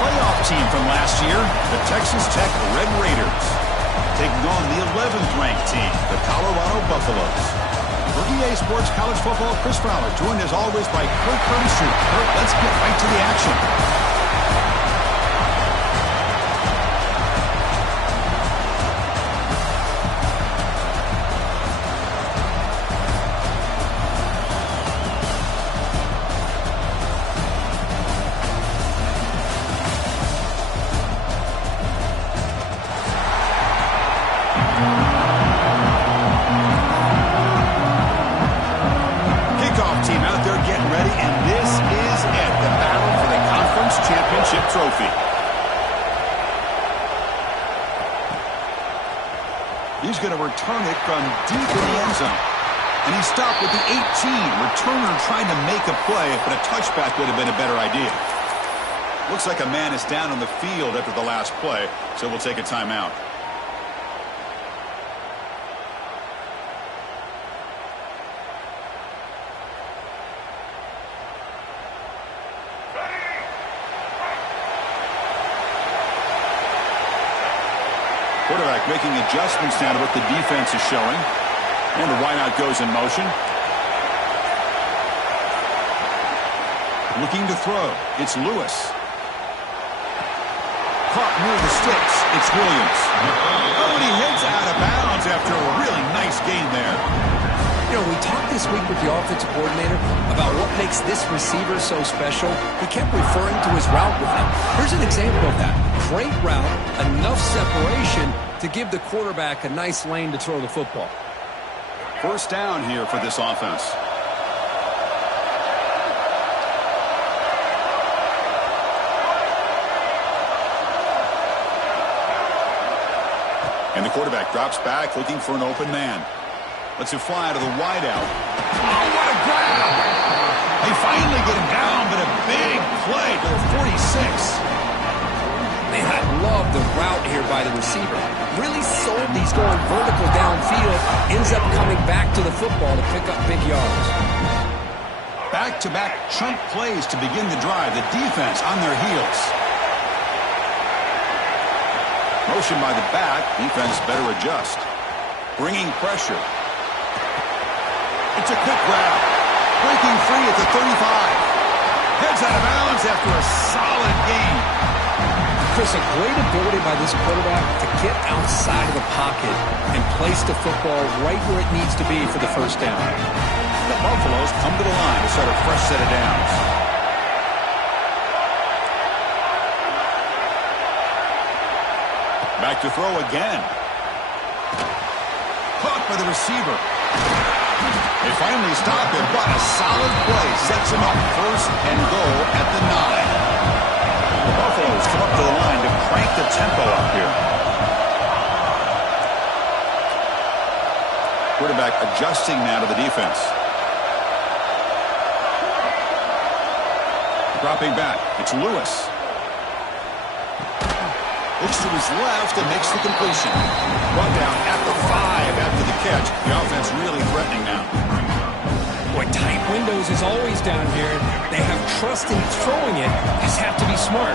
playoff team from last year, the Texas Tech Red Raiders, taking on the 11th ranked team, the Colorado Buffaloes. For EA Sports College Football, Chris Fowler, joined as always by Kirk Herbstreit. Kirk, let's get right to the action. Trophy. He's going to return it from deep in the end zone. And he stopped with the 18. Returner trying to make a play, but a touchback would have been a better idea. Looks like a man is down on the field after the last play, so we'll take a timeout. Quarterback making adjustments now to what the defense is showing. And the wideout goes in motion. Looking to throw. It's Lewis. Caught near the sticks. It's Williams. Oh, and he hits out of bounds after a really nice gain there. You know, we talked this week with the offensive coordinator about what makes this receiver so special. He kept referring to his route running. Here's an example of that. Great route, enough separation to give the quarterback a nice lane to throw the football. First down here for this offense. And the quarterback drops back looking for an open man. Lets it fly out of the wideout. Oh, what a grab! They finally get him down, but a big play to the 46. Man, I love the route here by the receiver. Really sold these going vertical downfield. Ends up coming back to the football to pick up big yards. Back-to-back chunk plays to begin the drive. The defense on their heels. Motion by the back. Defense better adjust. Bringing pressure. It's a quick grab. Breaking free at the 35. Heads out of bounds after a solid gain. Chris, a great ability by this quarterback to get outside of the pocket and place the football right where it needs to be for the first down. The Buffaloes come to the line to start a fresh set of downs. Back to throw again. Caught by the receiver. They finally stop him, but a solid play sets him up first and goal at the 9. The Buffaloes come up to the line to crank the tempo up here. Quarterback adjusting now to the defense. Dropping back. It's Lewis. Looks to his left and makes the completion. Brought down at the 5 after the catch. The offense really threatening now. Boy, tight windows is always down here. They have trust in throwing it. Just have to be smart.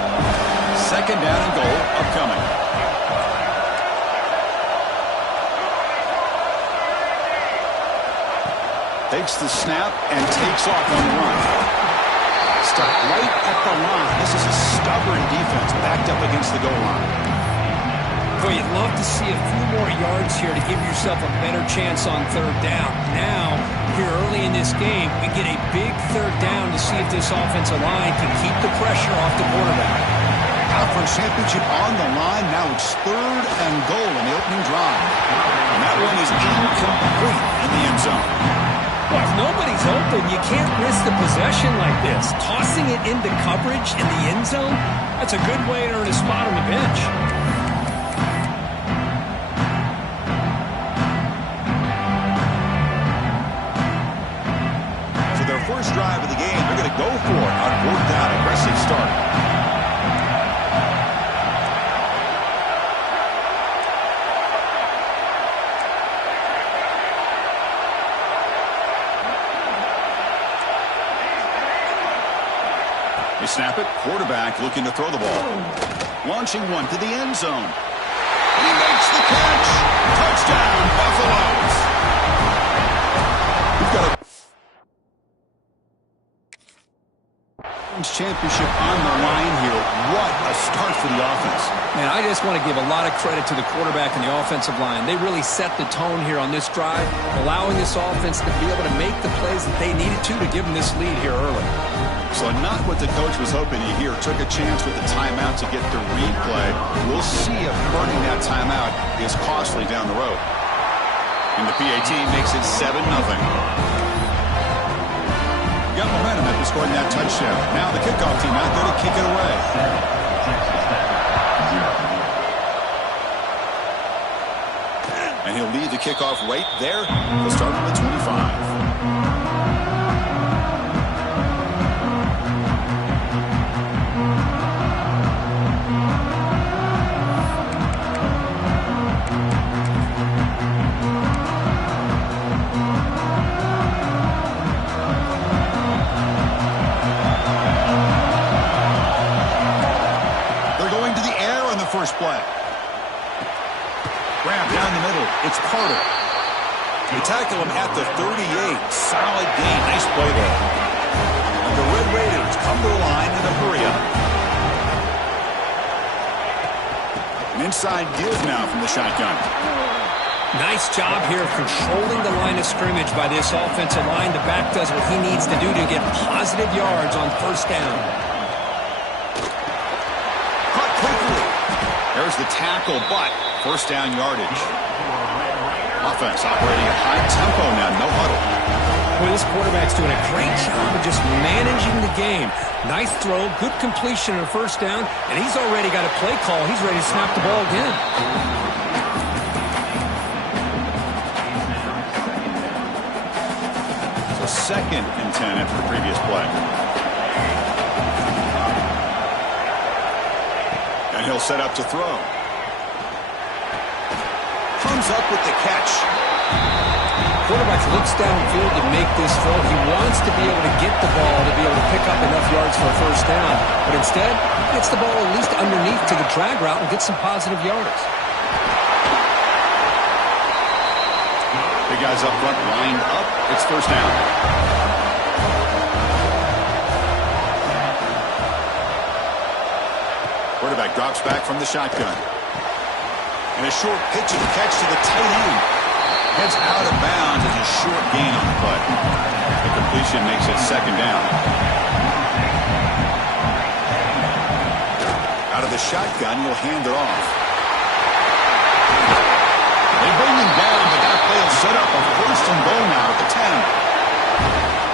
Second down and goal upcoming. Takes the snap and takes off on the run. Stuck right at the line. This is a stubborn defense backed up against the goal line. Boy, you'd love to see a few more yards here to give yourself a better chance on third down. Now, here early in this game, we get a big third down to see if this offensive line can keep the pressure off the quarterback. Conference championship on the line. Now it's third and goal in the opening drive. And that one is incomplete in the end zone. Well, if nobody's open, you can't risk the possession like this. Tossing it into coverage in the end zone, that's a good way to earn a spot on the bench. So their first drive of the game, they're going to go for it on fourth down. Aggressive start. Snap snap it. Quarterback looking to throw the ball. Launching one to the end zone. He makes the catch. Touchdown, Buffaloes. We've got a championship on the line here. What a start for the offense. Man, I just want to give a lot of credit to the quarterback and the offensive line. They really set the tone here on this drive, allowing this offense to be able to make the plays that they needed to give them this lead here early. So not what the coach was hoping to hear. Took a chance with the timeout to get the replay. We'll see if burning that timeout is costly down the road. And the PAT makes it 7-0. Got momentum after scoring that touchdown. Now the kickoff team out there to kick it away. And he'll lead the kickoff right there. He'll start on the 25. Play. Grab down the middle. It's Carter. They tackle him at the 38. Solid gain. Nice play there. And the Red Raiders come to the line in a hurry up. An inside give now from the shotgun. Nice job here of controlling the line of scrimmage by this offensive line. The back does what he needs to do to get positive yards on first down. There's the tackle, but first down yardage. Offense operating at high tempo now, no huddle. Well, this quarterback's doing a great job of just managing the game. Nice throw, good completion on first down, and he's already got a play call. He's ready to snap the ball again. So 2nd and 10 after the previous play. He'll set up to throw. Comes up with the catch. Quarterback looks downfield to make this throw. He wants to be able to get the ball to be able to pick up enough yards for a first down. But instead, he gets the ball at least underneath to the drag route and gets some positive yards. Big guys up front lined up. It's first down. Quarterback drops back from the shotgun. And a short pitch and catch to the tight end. Heads out of bounds as a short gain on the play. The completion makes it 2nd down. Out of the shotgun, he'll hand it off. They bring him down, but that play will set up a 1st and goal now at the 10.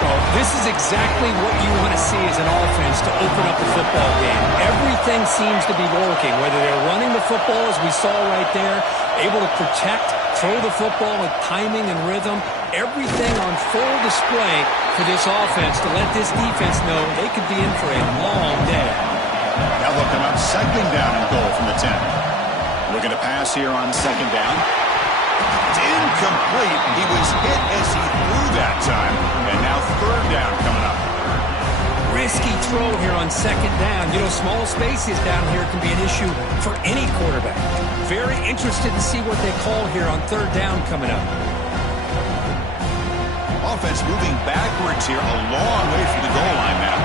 Well, this is exactly what you want to see as an offense to open up the football game. Everything seems to be working, whether they're running the football, as we saw right there, able to protect, throw the football with timing and rhythm. Everything on full display for this offense to let this defense know they could be in for a long day. Now they'll come up 2nd down and goal from the 10. Looking to pass here on 2nd down. It's incomplete. He was hit as he threw that time. And now 3rd down coming up. Risky throw here on 2nd down. You know, small spaces down here can be an issue for any quarterback. Very interested to see what they call here on 3rd down coming up. Offense moving backwards here, a long way from the goal line now.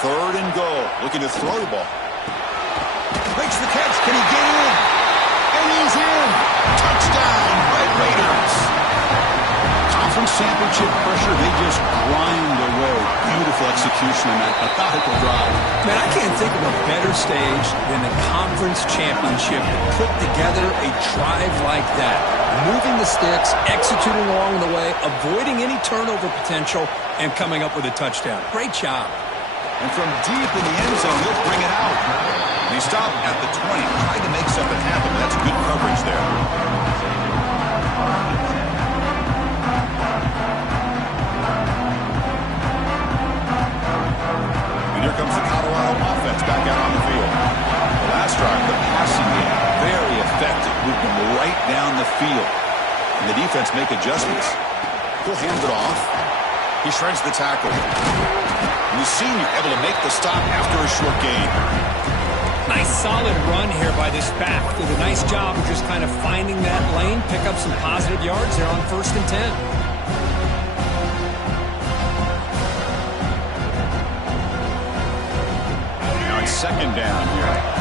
3rd and goal. Looking to throw the ball. Makes the catch. Can he get in? And he's in. Touchdown, Red Raiders. Conference championship pressure. They just grind away. Beautiful execution on that methodical drive. Man, I can't think of a better stage than the conference championship to put together a drive like that. Moving the sticks, executing along the way, avoiding any turnover potential, and coming up with a touchdown. Great job. And from deep in the end zone, he'll bring it out. And he stopped at the 20, trying to make something happen. That's good coverage there. And here comes the Colorado offense back out on the field. The last drive, the passing game, very effective. Moved them right down the field. defense make adjustments. He'll hand it off. He shreds the tackle. And the senior able to make the stop after a short gain. Nice solid run here by this back. Did a nice job of just kind of finding that lane, pick up some positive yards there on 1st and 10. Now it's 2nd down here.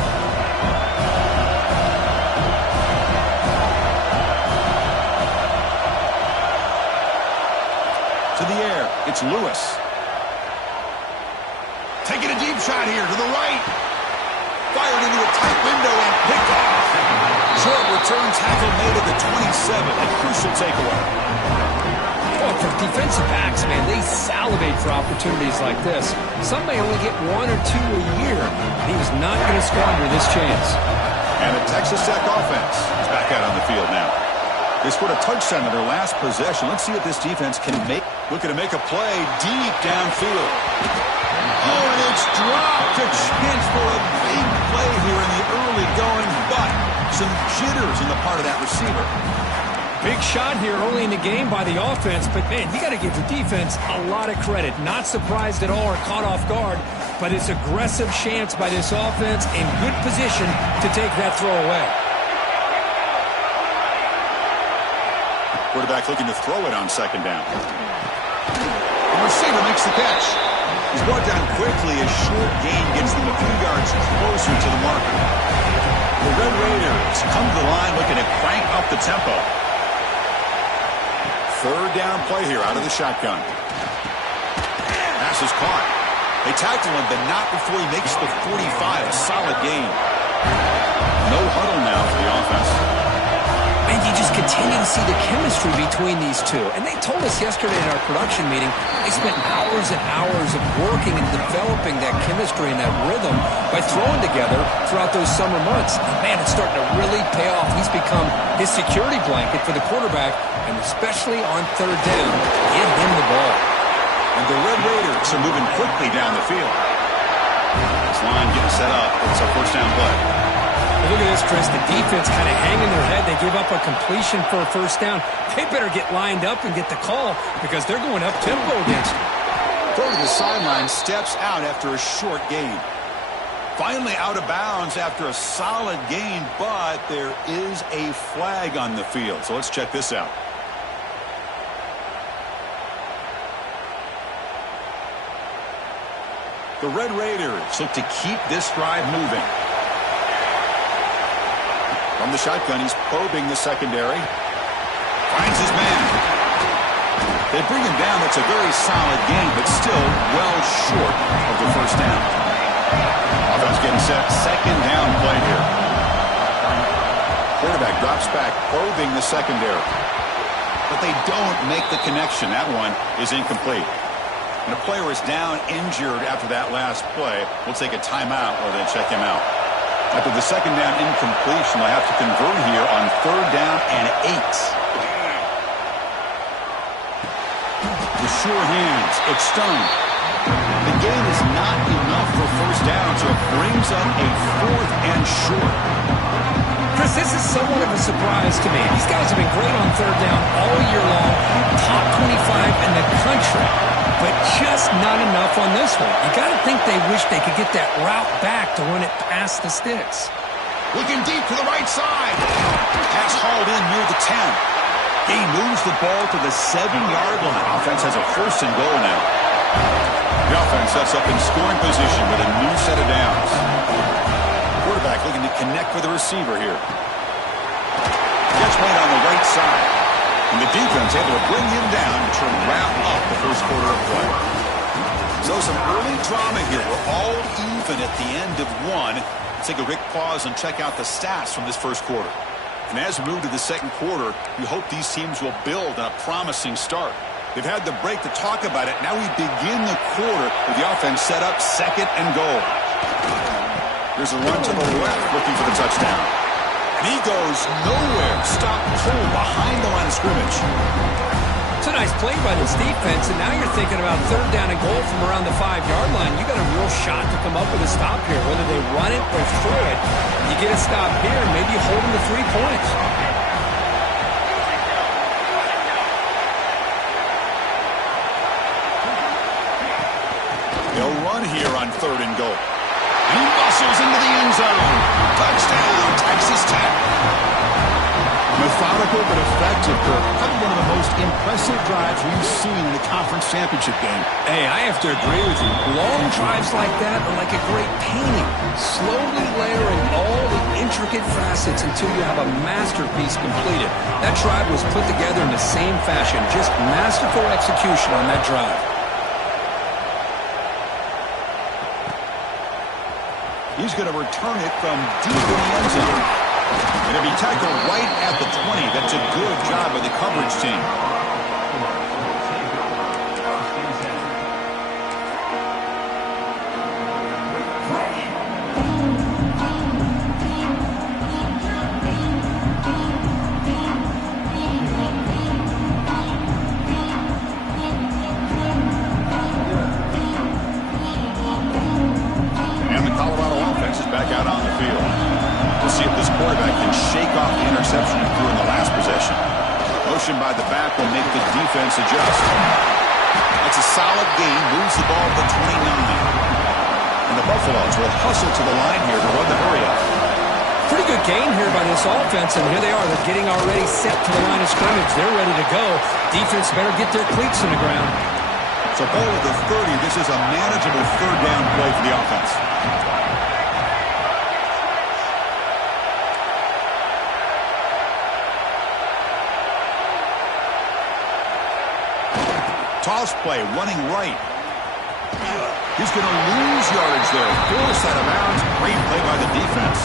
To the air, it's Lewis. Taking a deep shot here to the right. Fired into a tight window and picked off. Short return tackle made at the 27. A crucial takeaway. Oh, for defensive backs, man, they salivate for opportunities like this. Some may only get 1 or 2 a year. He was not going to squander this chance. And the Texas Tech offense is back out on the field now. They scored a touchdown in their last possession. Let's see if this defense can looking to make a play deep downfield. Oh, and it's dropped. A chance for a big play here in the early going, but some jitters on the part of that receiver. Big shot here early in the game by the offense, but, man, you got to give the defense a lot of credit. Not surprised at all or caught off guard, but it's aggressive chance by this offense in good position to take that throw away. Quarterback looking to throw it on 2nd down. The receiver makes the catch. He's brought down quickly as short gain gets them a few yards closer to the marker. The Red Raiders come to the line looking to crank up the tempo. 3rd down play here out of the shotgun. Pass is caught. They tackle him, but not before he makes the 45. A solid gain. No huddle now for the offense. And you just continue to see the chemistry between these two. And they told us yesterday in our production meeting, they spent hours and hours of working and developing that chemistry and that rhythm by throwing together throughout those summer months. And man, it's starting to really pay off. He's become his security blanket for the quarterback, and especially on 3rd down, get him the ball. And the Red Raiders are moving quickly down the field. This line getting set up. It's a 1st down play. Well, look at this, Chris. The defense kind of hanging their head. They give up a completion for a 1st down. They better get lined up and get the call because they're going up-tempo against them. Throw to the sideline, steps out after a short gain. Finally out of bounds after a solid gain, but there is a flag on the field. So let's check this out. The Red Raiders look to keep this drive moving. From the shotgun, he's probing the secondary. Finds his man. They bring him down. That's a very solid gain, but still well short of the 1st down. Offense getting set. 2nd down play here. Quarterback drops back, probing the secondary. But they don't make the connection. That one is incomplete. And a player is down injured after that last play. We'll take a timeout or they check him out. After the 2nd down incompletion, they'll have to convert here on 3rd down and 8. The sure hands. It's Stone. The gain is not enough for 1st down, so it brings up a 4th and short. Chris, this is somewhat of a surprise to me. These guys have been great on 3rd down all year long, top 25 in the country, but just not enough on this one. You got to think they wish they could get that route back to run it past the sticks. Looking deep to the right side. Pass hauled in near the 10. He moves the ball to the 7-yard line. Offense has a 1st and goal now. The offense sets up in scoring position with a new set of downs. Quarterback looking to connect with the receiver here. Catch made on the right side. And the defense able to bring him down to wrap up the 1st quarter of play. So some early drama here. We're all even at the end of 1. Let's take a quick pause and check out the stats from this 1st quarter. And as we move to the 2nd quarter, we hope these teams will build on a promising start. They've had the break to talk about it. Now we begin the quarter with the offense set up 2nd and goal. There's a run to the left looking for the touchdown. And he goes nowhere. Stop cold behind the line of scrimmage. It's a nice play by this defense, and now you're thinking about 3rd down and goal from around the 5-yard line. You got a real shot to come up with a stop here, whether they run it or throw it. You get a stop here, and maybe you hold them to 3 points. here on 3rd and goal. He muscles into the end zone. Touchdown, Texas Tech. Methodical but effective, Kirk. Probably one of the most impressive drives we've seen in the conference championship game. Hey, I have to agree with you. Long drives like that are like a great painting. Slowly layering all the intricate facets until you have a masterpiece completed. That drive was put together in the same fashion. Just masterful execution on that drive. He's going to return it from deep in the end zone. It'll be tackled right at the 20. That's a good job by the coverage team. And the Colorado offense is back out on the field. We'll see if this quarterback can shake off the interception he threw in the last possession. Motion by the back will make the defense adjust. That's a solid gain, moves the ball to 29. And the Buffaloes will hustle to the line here to run the hurry-up. Pretty good gain here by this offense, and here they are. They're getting already set to the line of scrimmage. They're ready to go. Defense better get their cleats in the ground. So ball at the 30. This is a manageable 3rd down play for the offense. Toss play, running right. He's going to lose yardage there. Forced out of bounds. Great play by the defense.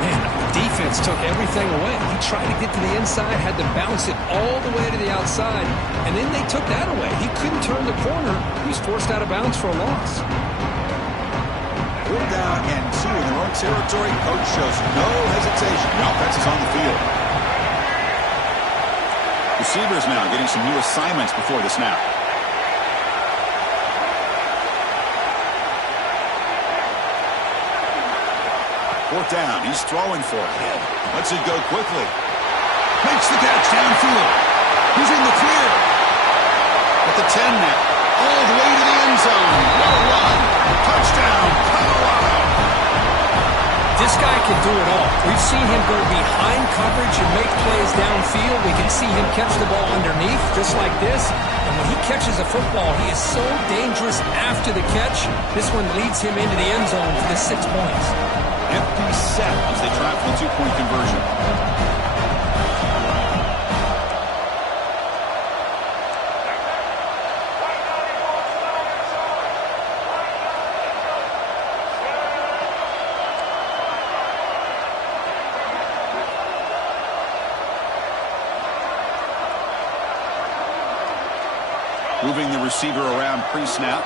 Man, the defense took everything away. He tried to get to the inside, had to bounce it all the way to the outside, and then they took that away. He couldn't turn the corner. He was forced out of bounds for a loss. 4th down and 2 in their own territory. Coach shows no hesitation. The offense is on the field. Receivers now getting some new assignments before the snap. Fourth down. He's throwing for it. Lets it go quickly. Makes the catch downfield. He's in the clear. At the 10 now. All the way to the end zone. What a run. Touchdown, Colorado. This guy can do it all. We've seen him go behind coverage and make plays downfield. We can see him catch the ball underneath, just like this. And when he catches a football, he is so dangerous after the catch. This one leads him into the end zone for the 6 points. Empty set as they try for the 2-point conversion. Moving the receiver around pre-snap.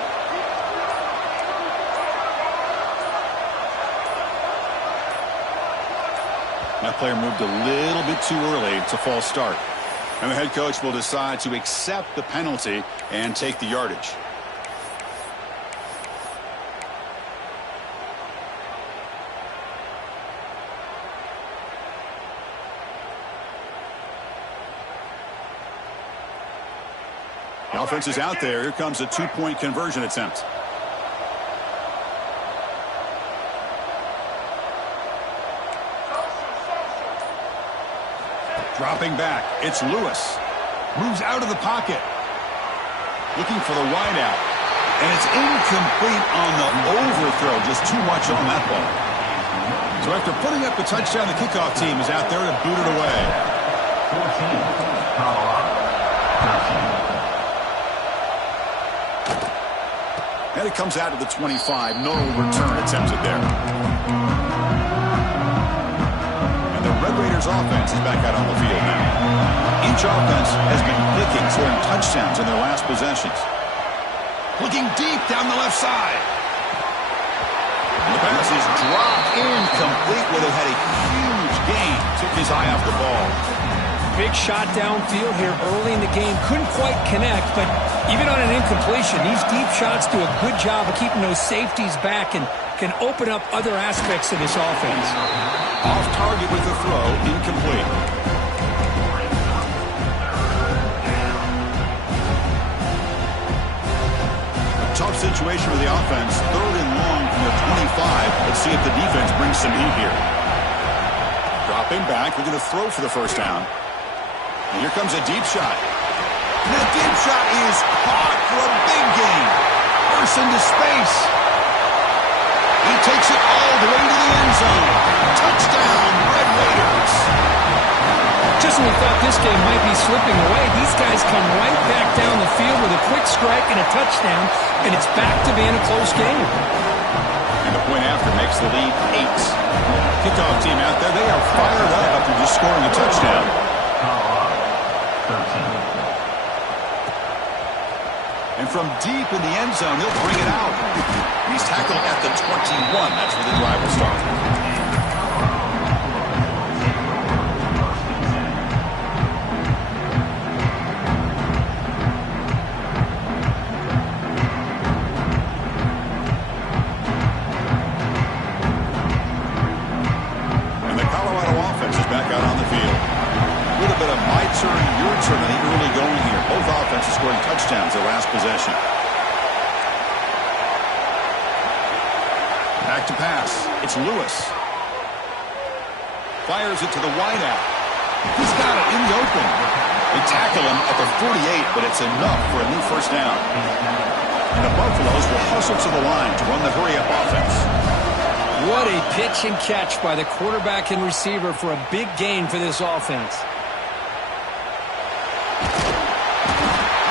That player moved a little bit too early. It's a false start. And the head coach will decide to accept the penalty and take the yardage. The offense is out there. Here comes a 2-point conversion attempt. Dropping back. It's Lewis. Moves out of the pocket. Looking for the wideout. And it's incomplete on the overthrow. Just too much on that ball. So after putting up the touchdown, the kickoff team is out there to boot it away. 14, Colorado. 13. And it comes out to the 25. No return attempted there. And the Red Raiders offense is back out on the field now. Each offense has been clicking, scoring touchdowns in their last possessions. Looking deep down the left side. And the pass is dropped incomplete where they had a huge gain. Took his eye off the ball. Big shot downfield here early in the game. Couldn't quite connect, but even on an incompletion, these deep shots do a good job of keeping those safeties back and can open up other aspects of this offense. Off target with the throw, incomplete. Tough situation for the offense. 3rd and long from their 25. Let's see if the defense brings some heat here. Dropping back, looking to throw for the first down. And here comes a deep shot. And that deep shot is caught for a big gain. Bursts into space. He takes it all the way to the end zone. Touchdown, Red Raiders. Just when we thought this game might be slipping away, these guys come right back down the field with a quick strike and a touchdown, and it's back to being a close game. And the point after makes the lead 8. Kickoff team out there, they are fired up after just scoring a touchdown. And from deep in the end zone, he'll bring it out. He's tackled at the 21. That's where the drive will start. And the Colorado offense is back out on the field. A little bit of my turn, your turn, and early going here. Both offenses scoring touchdowns their last possession. Back to pass. It's Lewis. Fires it to the wideout. He's got it in the open. They tackle him at the 48, but it's enough for a new first down. And the Buffaloes will hustle to the line to run the hurry-up offense. What a pitch and catch by the quarterback and receiver for a big gain for this offense.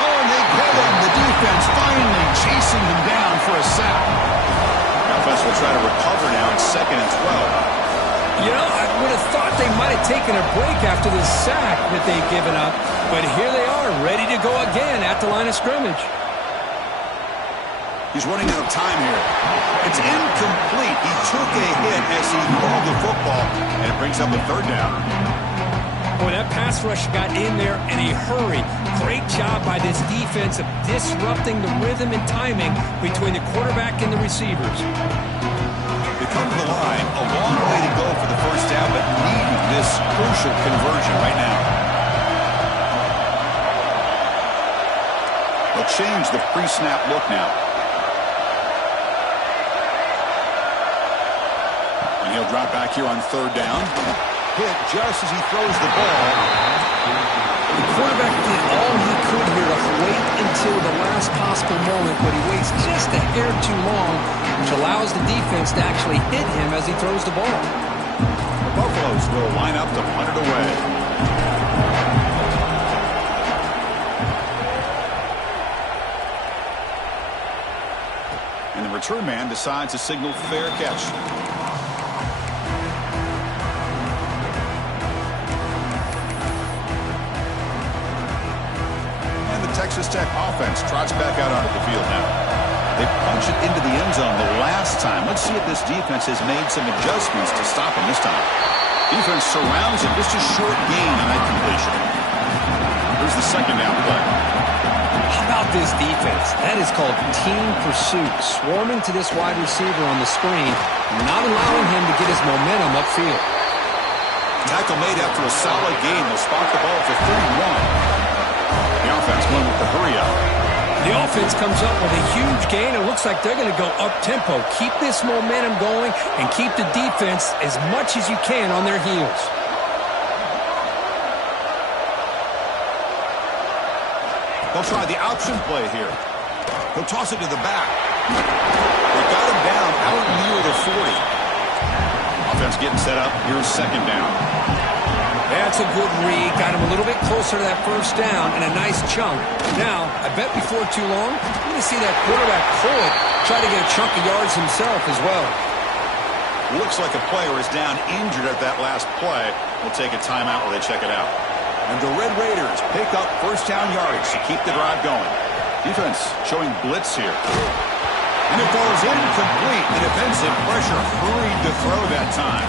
Oh, and they get him. The defense finally chasing him down for a sack. Offense will try to recover now. It's 2nd and 12. You know, I would have thought they might have taken a break after this sack that they've given up, but here they are, ready to go again at the line of scrimmage. He's running out of time here. It's incomplete. He took a hit as he moved the football, and it brings up a 3rd down. Boy, that pass rush got in there in a hurry. Great job by this defense of disrupting the rhythm and timing between the quarterback and the receivers. They come to the line, a long way to go for the first down, but needing this crucial conversion right now. They'll change the pre-snap look now. And he'll drop back here on 3rd down. Hit just as he throws the ball. The quarterback did all he could here to wait until the last possible moment, but he waits just a hair too long, which allows the defense to actually hit him as he throws the ball. The Buffaloes will line up to punt it away. And the return man decides to signal fair catch. Texas Tech offense trots back out onto the field now. They punch it into the end zone the last time. Let's see if this defense has made some adjustments to stop him this time. Defense surrounds him. Just a short gain on that completion. Here's the 2nd down play. How about this defense? That is called team pursuit. Swarming to this wide receiver on the screen, not allowing him to get his momentum upfield. Tackle made after a solid gain. They'll spot the ball for 31. The offense went with the hurry-up. The offense comes up with a huge gain. It looks like they're going to go up-tempo. Keep this momentum going and keep the defense as much as you can on their heels. They'll try the option play here. He'll toss it to the back. They got him down out near the 40. Offense getting set up. Here's 2nd down. That's a good read. Got him a little bit closer to that first down and a nice chunk. Now, I bet before too long, we're going to see that quarterback Floyd try to get a chunk of yards himself as well. Looks like a player is down injured at that last play. We'll take a timeout while they check it out. And the Red Raiders pick up first down yardage to keep the drive going. Defense showing blitz here. And it falls incomplete. The defensive pressure hurried to throw that time.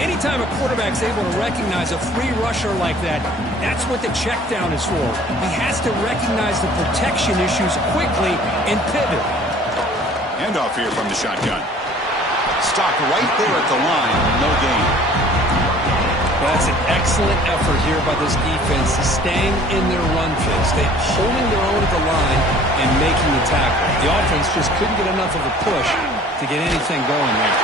Anytime a quarterback's able to recognize a free rusher like that, that's what the check down is for. He has to recognize the protection issues quickly and pivot. Handoff here from the shotgun. Stopped right there at the line. No gain. That's an excellent effort here by this defense, staying in their run phase. They're holding their own at the line and and making the tackle. The offense just couldn't get enough of a push to get anything going there.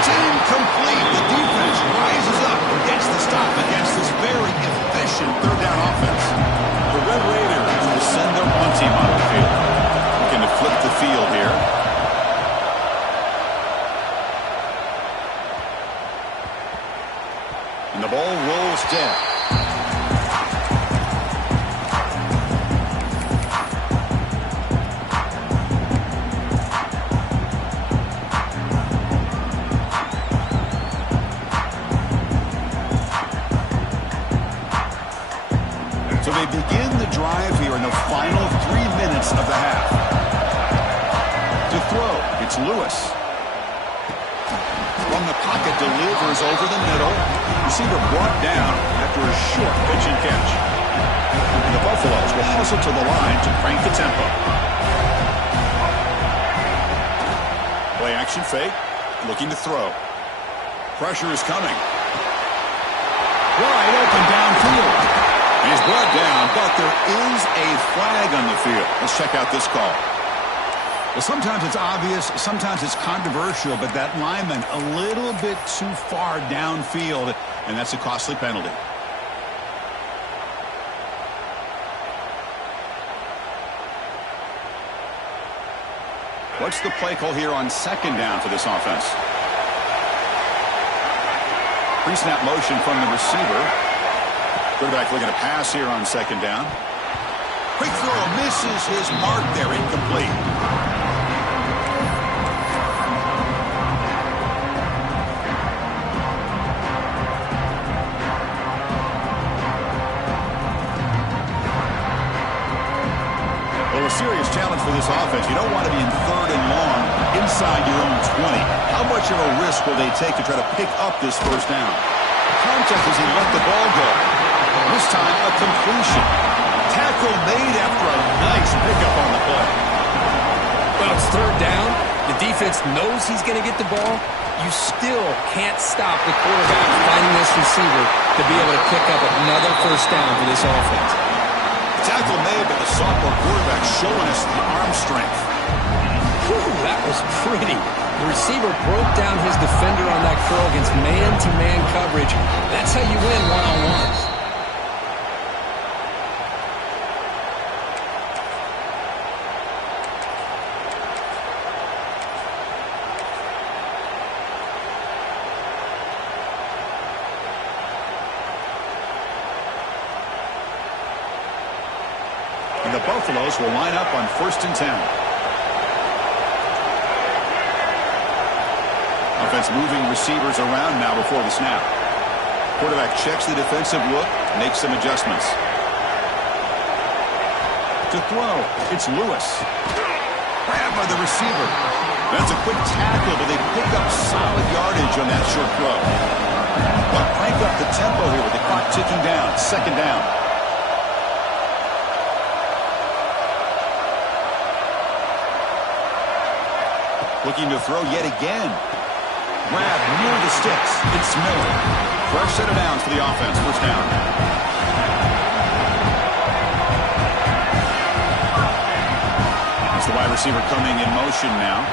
It's incomplete. The defense rises up and gets the stop against this very efficient third down offense. The Red Raiders will send their punt team on the field. Looking to flip the field here. And the ball rolls dead. So they begin the drive here in the final 3 minutes of the half. To throw, it's Lewis. From the pocket, delivers over the middle. Receiver brought down after a short pitch and catch. And the Buffaloes will hustle to the line to crank the tempo. Play action fake, looking to throw. Pressure is coming. Wide open downfield. He's brought down, but there is a flag on the field. Let's check out this call. Well, sometimes it's obvious, sometimes it's controversial, but that lineman a little bit too far downfield, and that's a costly penalty. What's the play call here on second down for this offense? Pre-snap motion from the receiver. Quarterback looking to pass here on second down. Quick throw, misses his mark there, incomplete. Well, a serious challenge for this offense. You don't want to be in third and long inside your own 20. How much of a risk will they take to try to pick up this first down? Contact as he let the ball go. This time, a completion. Tackle made after a nice pickup on the play. Well, it's third down. The defense knows he's going to get the ball. You still can't stop the quarterback finding this receiver to be able to pick up another first down for this offense. The tackle made, but the sophomore quarterback showing us the arm strength. Whew, that was pretty. The receiver broke down his defender on that curl against man-to-man coverage. That's how you win one-on-ones. And the Buffaloes will line up on 1st and 10. Offense moving receivers around now before the snap. Quarterback checks the defensive look, makes some adjustments. To throw, it's Lewis. Grabbed by the receiver. That's a quick tackle, but they pick up solid yardage on that short throw. But crank up the tempo here with the clock ticking down. Second down. Looking to throw yet again. Grab near the sticks. It's Miller. Fresh set of downs for the offense. First down. It's the wide receiver coming in motion now.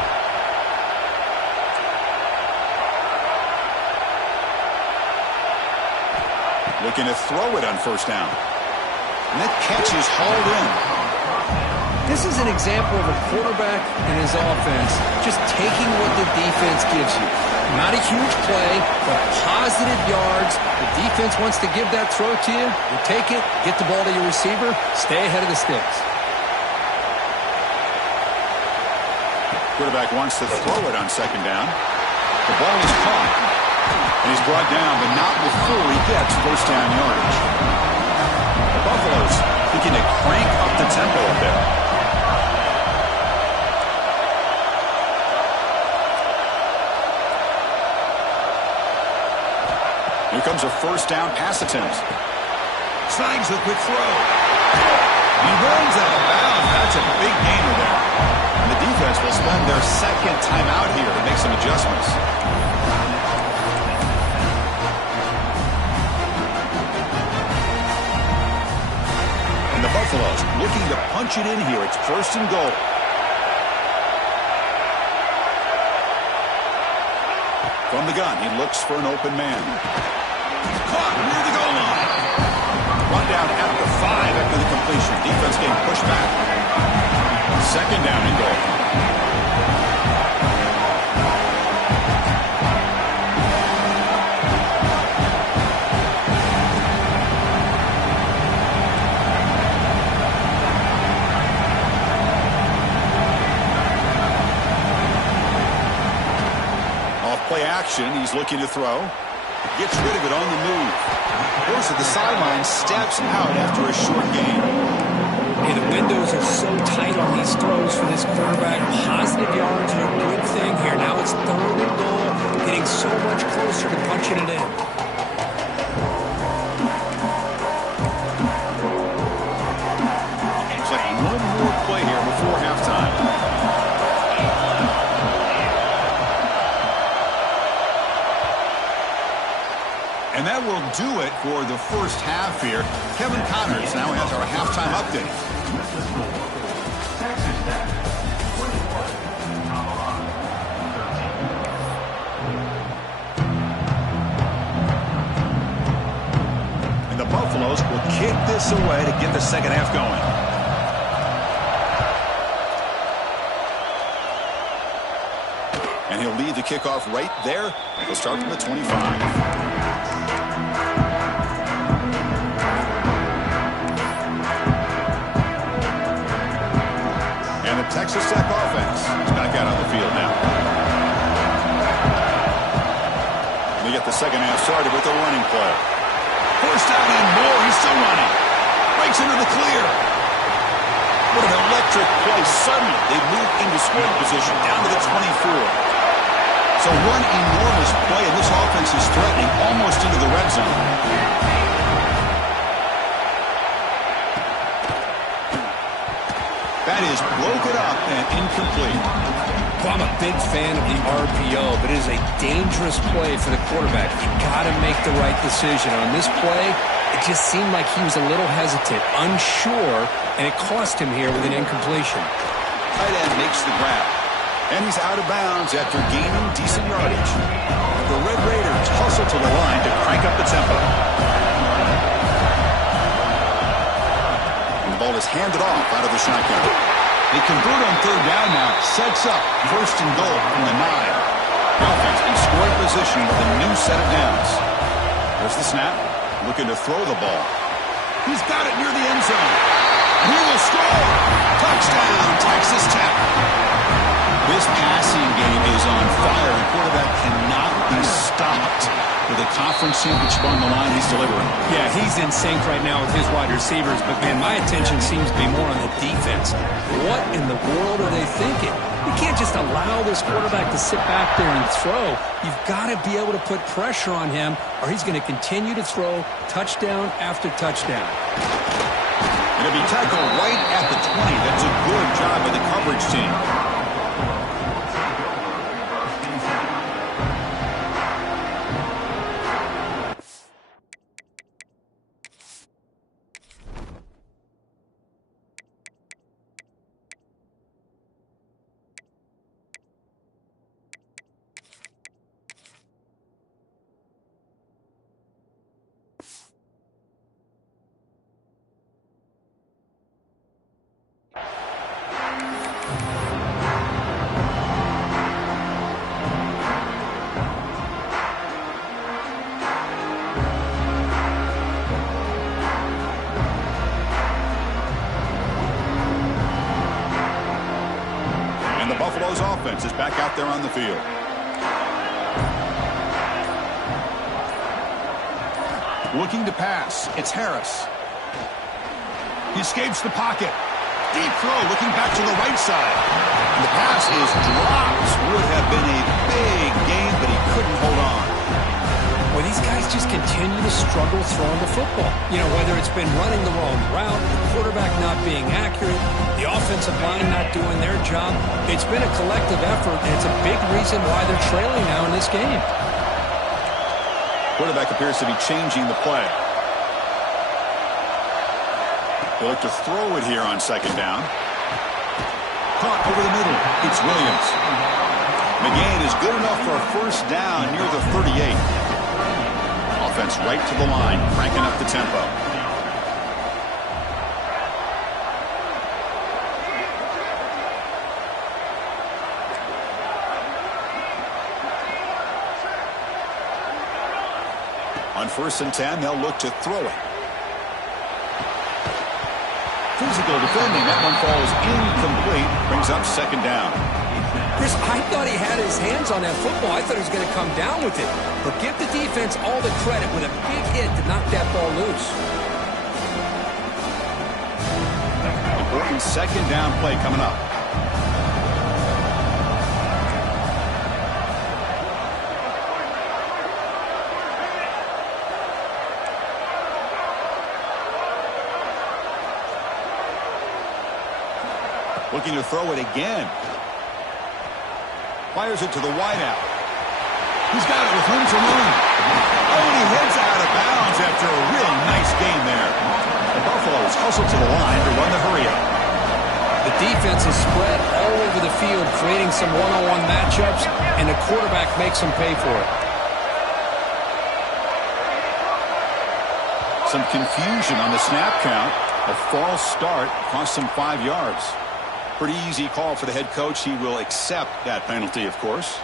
Looking to throw it on first down. And that catch is hauled in. This is an example of a quarterback and his offense just taking what the defense gives you. Not a huge play, but positive yards. The defense wants to give that throw to you. You take it, get the ball to your receiver, stay ahead of the sticks. Quarterback wants to throw it on second down. The ball is caught. And he's brought down, but not before he gets first down yardage. The Buffaloes looking to crank up the tempo up there. Here comes a first down pass attempt. Snags the quick throw. He runs out of bounds. That's a big gainer there. And the defense will spend their second timeout here to make some adjustments. Buffaloes looking to punch it in here. It's 1st and goal. From the gun, he looks for an open man. Caught near the goal line. Run down at the 5 after the completion. Defense getting pushed back. 2nd down and goal. Play action. He's looking to throw. Gets rid of it on the move. Goes to the sideline. Steps out after a short gain. Hey, the windows are so tight on these throws for this quarterback. Positive yards are a good thing here. Now it's 3rd and goal. Getting so much closer to punching it in. It's like one more play here before halftime. And that will do it for the first half here. Kevin Connors now has our halftime update. And the Buffaloes will kick this away to get the second half going. And he'll lead the kickoff right there. He'll start from the 25. Texas Tech offense is back out on the field now. We get the second half started with a running play. 1st down and more. He's still running. Breaks into the clear. What an electric play. Suddenly, they move into scoring position down to the 24. So one enormous play, and this offense is threatening almost into the red zone. That is broken up and incomplete. Well, I'm a big fan of the RPO, but it is a dangerous play for the quarterback. You've got to make the right decision. On this play, it just seemed like he was a little hesitant, unsure, and it cost him here with an incompletion. Tight end makes the grab, and he's out of bounds after gaining decent yardage. The Red Raiders hustle to the line to crank up the tempo. Ball is handed off out of the shotgun. They convert on 3rd down now. Sets up 1st and goal from the 9. The offense in scoring position with a new set of downs. There's the snap. Looking to throw the ball. He's got it near the end zone. He will score. Touchdown, Texas Tech. This passing game is on fire. The quarterback cannot be stopped. With a conference championship on the line, he's delivering. Yeah, he's in sync right now with his wide receivers, but, man, my attention seems to be more on the defense. What in the world are they thinking? You can't just allow this quarterback to sit back there and throw. You've got to be able to put pressure on him, or he's going to continue to throw touchdown after touchdown. It'll be tackled right at the 20. That's a good job by the coverage team. Buffalo's offense is back out there on the field. Looking to pass. It's Harris. He escapes the pocket. Deep throw, looking back to the right side. And the pass is dropped. Would have been a big gain, but he couldn't hold on. Well, these guys just continue to struggle throwing the football. You know, whether it's been running the wrong route, the quarterback not being accurate, the offensive line not doing their job. It's been a collective effort, and it's a big reason why they're trailing now in this game. Quarterback appears to be changing the play. They look to throw it here on second down. Caught over the middle. It's Williams. McGain is good enough for a first down near the 38. Offense right to the line, cranking up the tempo. On 1st and 10, they'll look to throw it. Physical defending. That one falls incomplete. Brings up second down. Chris, I thought he had his hands on that football. I thought he was going to come down with it. But give the defense all the credit with a big hit to knock that ball loose. Important second down play coming up. Looking to throw it again. Fires it to the wideout. He's got it with room to run. Oh, and he heads out of bounds after a real nice game there. The Buffaloes hustle to the line to run the hurry-up. The defense is spread all over the field, creating some one-on-one matchups, and the quarterback makes them pay for it. Some confusion on the snap count. A false start cost him 5 yards. Pretty easy call for the head coach. He will accept that penalty, of course.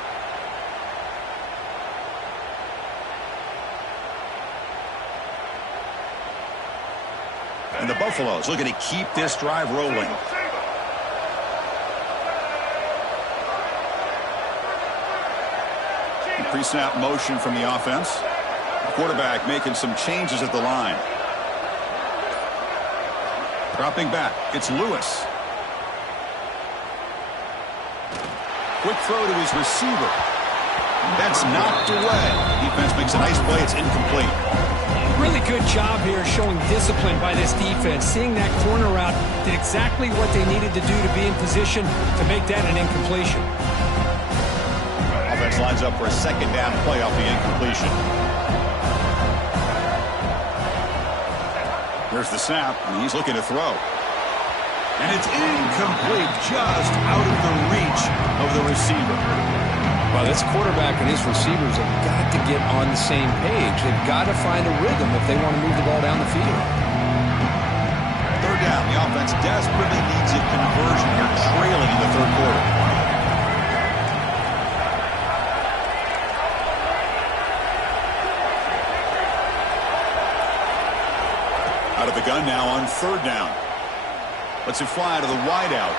And the Buffaloes looking to keep this drive rolling. Pre-snap motion from the offense. The quarterback making some changes at the line. Dropping back. It's Lewis. Quick throw to his receiver. That's knocked away. Defense makes a nice play. It's incomplete. Really good job here showing discipline by this defense. Seeing that corner route did exactly what they needed to do to be in position to make that an incompletion. Offense lines up for a second down play off the incompletion. There's the snap, and he's looking to throw. And it's incomplete, just out of the reach of the receiver. Well, this quarterback and his receivers have got to get on the same page. They've got to find a rhythm if they want to move the ball down the field. Third down. The offense desperately needs a conversion here, trailing in the third quarter. Out of the gun now on third down. Lets it fly to the wideout.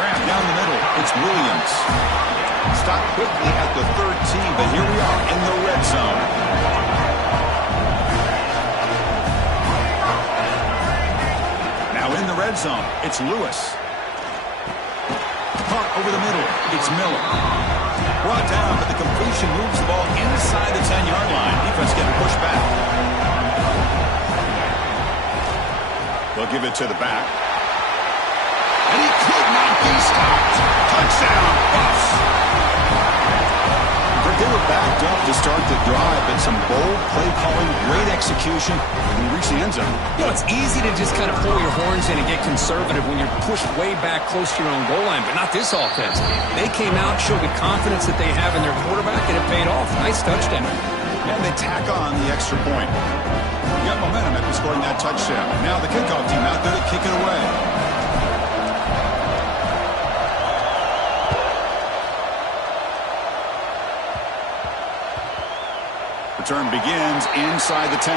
Wrapped down the middle. It's Williams. Stopped quickly at the 13, but here we are in the red zone. Now in the red zone, it's Lewis. Caught over the middle. It's Miller. Brought down, but the completion moves the ball inside the 10-yard line. Defense getting pushed back. They'll give it to the back. And he could not be stopped. Touchdown, Buffs. They were backed up to start the drive, but some bold play calling, great execution, and we reach the end zone. You know, it's easy to just kind of pull your horns in and get conservative when you're pushed way back close to your own goal line, but not this offense. They came out, showed the confidence that they have in their quarterback, and it paid off. Nice touchdown. And they tack on the extra point. You got momentum after scoring that touchdown. Now the kickoff team out there to kick it away. Return begins inside the 10.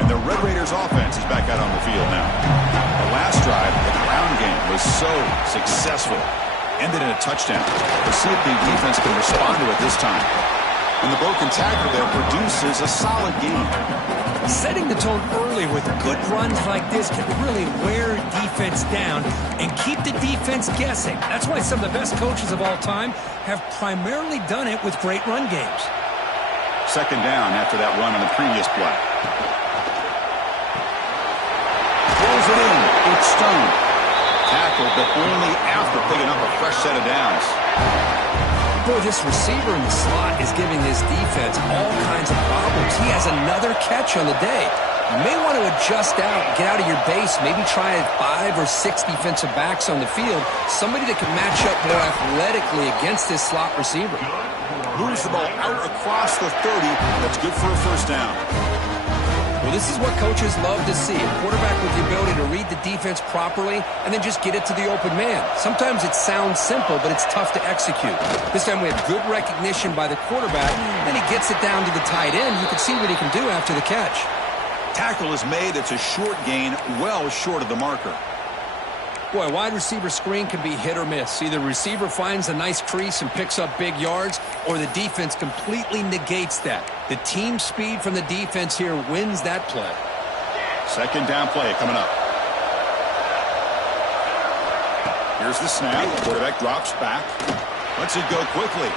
And the Red Raiders offense is back out on the field now. The last drive, the ground game, was so successful. Ended in a touchdown. We'll see if the defense can respond to it this time. And the broken tackle there produces a solid game. Setting the tone early with good runs like this can really wear defense down and keep the defense guessing. That's why some of the best coaches of all time have primarily done it with great run games. Second down after that run on the previous play. Throws it in. It's Stone. Tackled, but only after picking up a fresh set of downs. Boy, this receiver in the slot is giving this defense all kinds of problems. He has another catch on the day. You may want to adjust out, get out of your base, maybe try 5 or 6 defensive backs on the field, somebody that can match up more athletically against this slot receiver. Moves the ball out across the 30. That's good for a first down. Well, this is what coaches love to see, a quarterback with the ability to read the defense properly and then just get it to the open man. Sometimes it sounds simple, but it's tough to execute. This time we have good recognition by the quarterback, then he gets it down to the tight end. You can see what he can do after the catch. Tackle is made. It's a short gain, well short of the marker. Boy, a wide receiver screen can be hit or miss. Either the receiver finds a nice crease and picks up big yards, or the defense completely negates that. The team speed from the defense here wins that play. Second down play coming up. Here's the snap. Quarterback drops back. Lets it go quickly.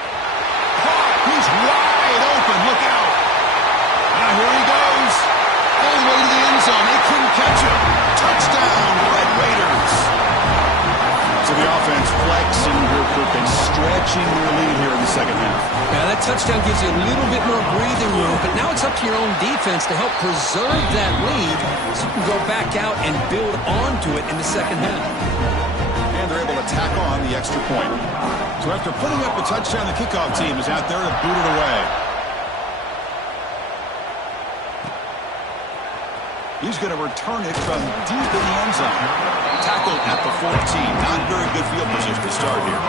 He's wide open. Look out. Now here he goes. All the way to the end zone. They couldn't catch him. Touchdown, Red Raiders. So the offense flexing here quick and stretching their lead here in the second half. Now that touchdown gives you a little bit more breathing room, but now it's up to your own defense to help preserve that lead so you can go back out and build onto it in the second half. And they're able to tack on the extra point. So after putting up a touchdown, the kickoff team is out there to boot it away. He's going to return it from deep in the end zone. Tackled at the 14. Not very good field position to start here.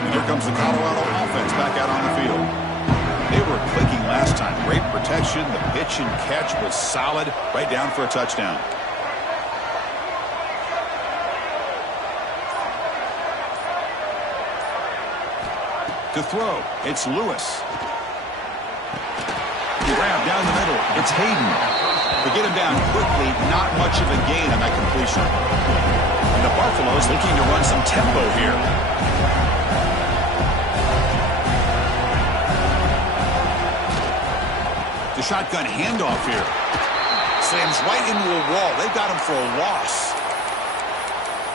And here comes the Colorado offense back out on the field. They were clicking last time. Great protection. The pitch and catch was solid. Right down for a touchdown. To throw, it's Lewis. Grab down the middle, it's Hayden. To get him down quickly, not much of a gain on that completion. And the Buffaloes looking to run some tempo here. The shotgun handoff here. Slams right into a wall. They got him for a loss.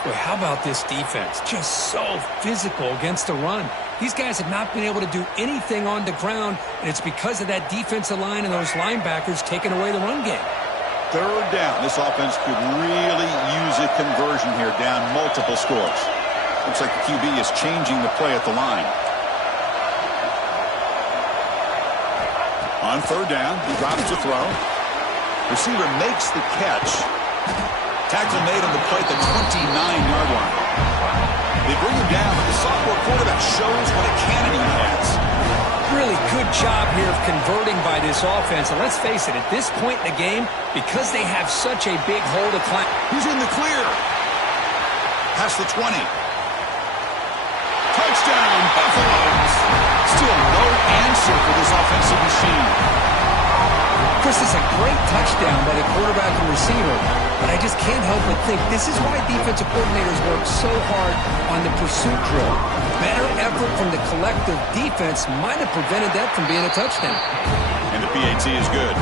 Boy, how about this defense? Just so physical against the run. These guys have not been able to do anything on the ground, and it's because of that defensive line and those linebackers taking away the run game. Third down. This offense could really use a conversion here, down multiple scores. Looks like the QB is changing the play at the line. On third down, he drops to throw. Receiver makes the catch. Tackle made on the play at the 29-yard line. They bring him down, but the sophomore quarterback shows what a cannon he has. Really good job here of converting by this offense. And let's face it, at this point in the game, because they have such a big hole to climb. He's in the clear. Past the 20. Touchdown, Buffaloes. Still no answer for this offensive machine. Chris, it's a great touchdown by the quarterback and receiver, but I just can't help but think this is why defensive coordinators work so hard on the pursuit drill. Better effort from the collective defense might have prevented that from being a touchdown. And the PAT is good.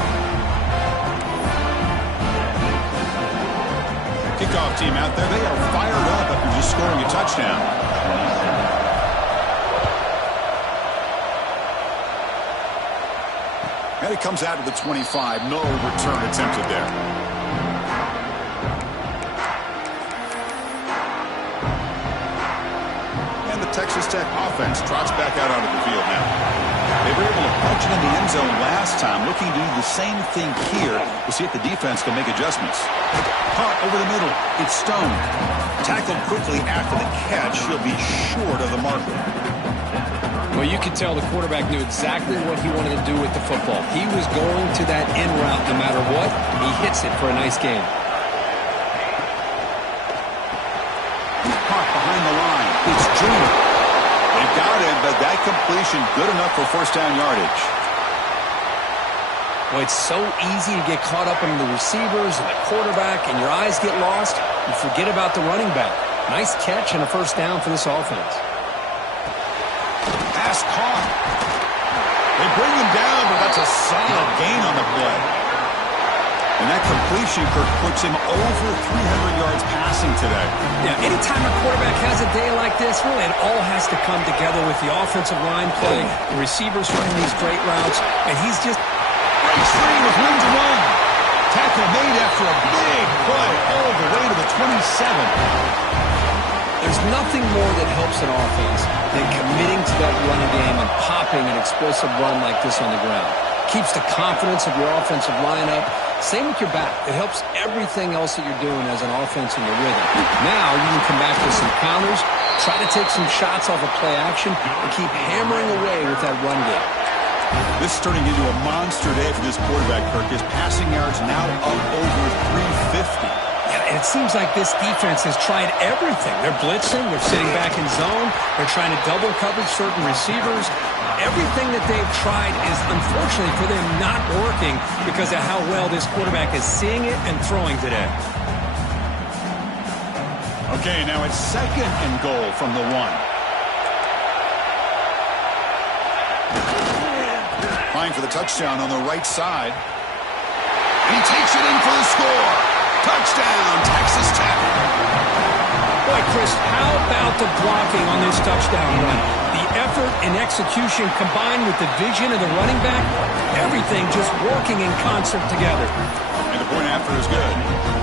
Kickoff team out there, they are fired up after just scoring a touchdown. And it comes out to the 25. No return attempted there. And the Texas Tech offense trots back out onto the field now. They were able to punch it in the end zone last time, looking to do the same thing here to see if the defense can make adjustments. Caught over the middle. It's Stone. Tackled quickly after the catch. He'll be short of the marker. Well, you could tell the quarterback knew exactly what he wanted to do with the football. He was going to that in route no matter what. He hits it for a nice gain. Caught behind the line. It's Junior. They got him, but that completion good enough for first down yardage. Well, it's so easy to get caught up in the receivers and the quarterback, and your eyes get lost. You forget about the running back. Nice catch and a first down for this offense. Pass caught. They bring him down, but that's a solid gain on the play. And that completion, Kirk, puts him over 300 yards passing today. Yeah, anytime a quarterback has a day like this, really it all has to come together with the offensive line play, the receivers running these great routes, and he's just... Breaks free with room to run. Tackle made after a big play all the way to the 27. There's nothing more that helps an offense than committing to that running game and popping an explosive run like this on the ground. Keeps the confidence of your offensive line up. Same with your back. It helps everything else that you're doing as an offense in your rhythm. Now you can come back with some counters, try to take some shots off of play action, and keep hammering away with that run game. This is turning into a monster day for this quarterback, Kirk. His passing yards now up over 350. Yeah, and it seems like this defense has tried everything. They're blitzing, they're sitting back in zone, they're trying to double cover certain receivers. Everything that they've tried is, unfortunately for them, not working because of how well this quarterback is seeing it and throwing today. Okay, now it's 2nd and goal from the 1. Playing for the touchdown on the right side. And he takes it in for the score. Touchdown, Texas Tech. Boy, Chris, how about the blocking on this touchdown run? The effort and execution combined with the vision of the running back, everything just working in concert together. And the point after is good.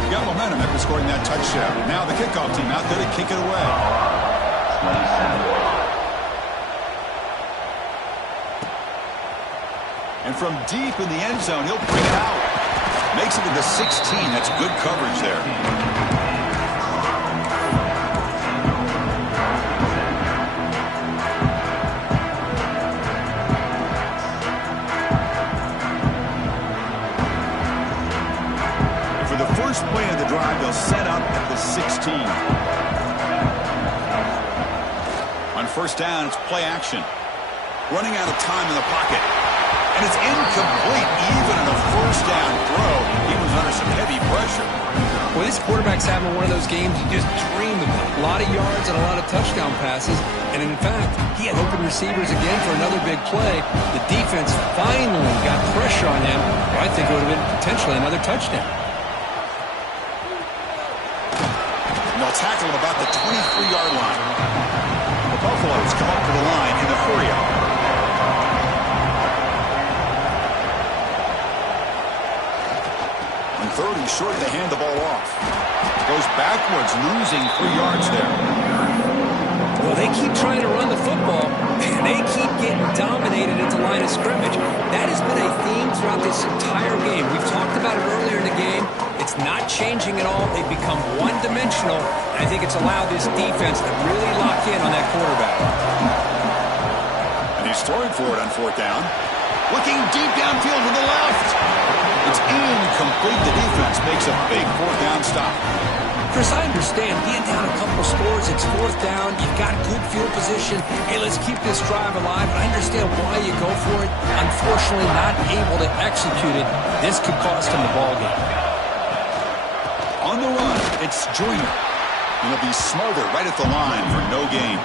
You got momentum after scoring that touchdown. Now the kickoff team out there to kick it away. And from deep in the end zone, he'll bring it out. Makes it to the 16. That's good coverage there. And for the first play of the drive, they'll set up at the 16. On first down, it's play action. Running out of time in the pocket. And it's incomplete, even in a first down throw. He was under some heavy pressure. Well, this quarterback's having one of those games you just dream about. A lot of yards and a lot of touchdown passes. And in fact, he had open receivers again for another big play. The defense finally got pressure on him. Well, I think it would have been potentially another touchdown. And they'll tackle him about the 23-yard line. The Buffaloes come up to the line in the hurry-up. Third, he's short to hand the ball off. Goes backwards, losing 3 yards there. Well, they keep trying to run the football, and they keep getting dominated at the line of scrimmage. That has been a theme throughout this entire game. We've talked about it earlier in the game. It's not changing at all. They've become one-dimensional, and I think it's allowed this defense to really lock in on that quarterback. And he's throwing for it on 4th down. Looking deep downfield to the left. It's incomplete. The defense makes a big 4th down stop. Chris, I understand being down a couple scores, it's 4th down, you've got good field position. Hey, let's keep this drive alive. I understand why you go for it. Unfortunately, not able to execute it. This could cost him the ball game. On the run, it's Joyner. And he'll be smothered right at the line for no gain.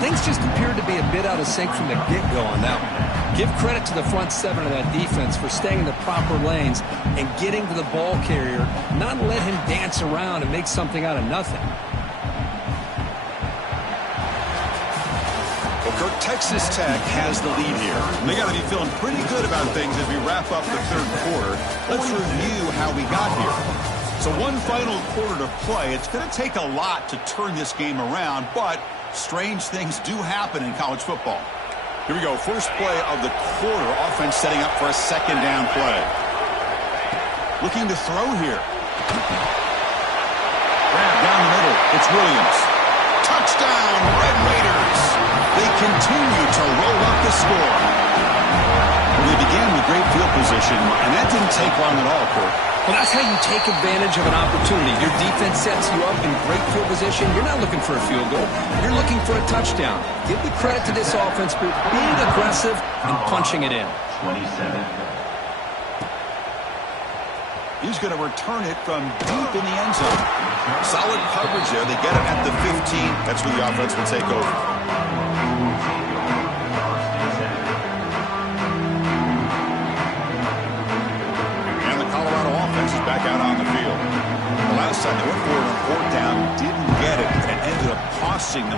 Things just appeared to be a bit out of sync from the get-go on that one. Give credit to the front 7 of that defense for staying in the proper lanes and getting to the ball carrier, not let him dance around and make something out of nothing. Well, Kirk, Texas Tech has the lead here. And they got to be feeling pretty good about things as we wrap up the 3rd quarter. Let's review how we got here. So one final quarter to play. It's going to take a lot to turn this game around, but strange things do happen in college football. Here we go. First play of the quarter. Offense setting up for a 2nd down play. Looking to throw here. Grab down the middle. It's Williams. Touchdown, Red Raiders. They continue to roll up the score. Well, they began with great field position, and that didn't take long at all, Kurt. Well, that's how you take advantage of an opportunity. Your defense sets you up in great field position. You're not looking for a field goal. You're looking for a touchdown. Give the credit to this offense for being aggressive and punching it in. 27. He's going to return it from deep in the end zone. Solid coverage there. They get it at the 15. That's where the offense will take over.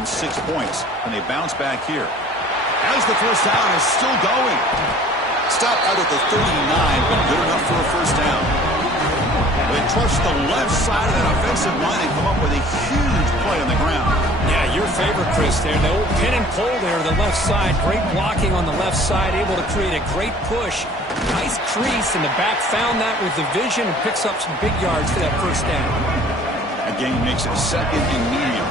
6 points, and they bounce back here. As the first down is still going. Stop out at the 39, but good enough for a first down. They trust the left side of that offensive line and come up with a huge play on the ground. Yeah, your favorite, Chris, there. The old pin and pull there, the left side. Great blocking on the left side, able to create a great push. Nice crease, and the back found that with the vision and picks up some big yards for that first down. Again, makes it second and medium.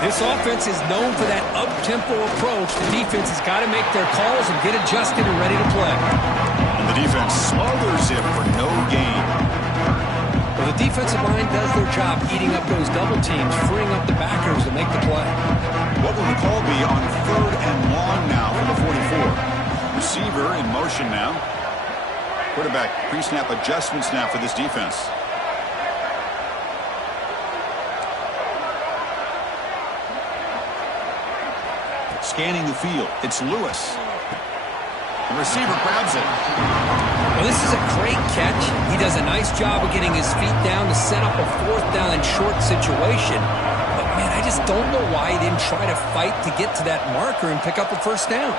This offense is known for that up-tempo approach. The defense has got to make their calls and get adjusted and ready to play. And the defense smothers it for no gain. Well, the defensive line does their job eating up those double teams, freeing up the backers to make the play. What will the call be on 3rd and long now for the 44? Receiver in motion now. Quarterback pre-snap adjustments now for this defense. Scanning the field. It's Lewis. The receiver grabs it. Well, this is a great catch. He does a nice job of getting his feet down to set up a 4th down and short situation. But, man, I just don't know why he didn't try to fight to get to that marker and pick up a first down.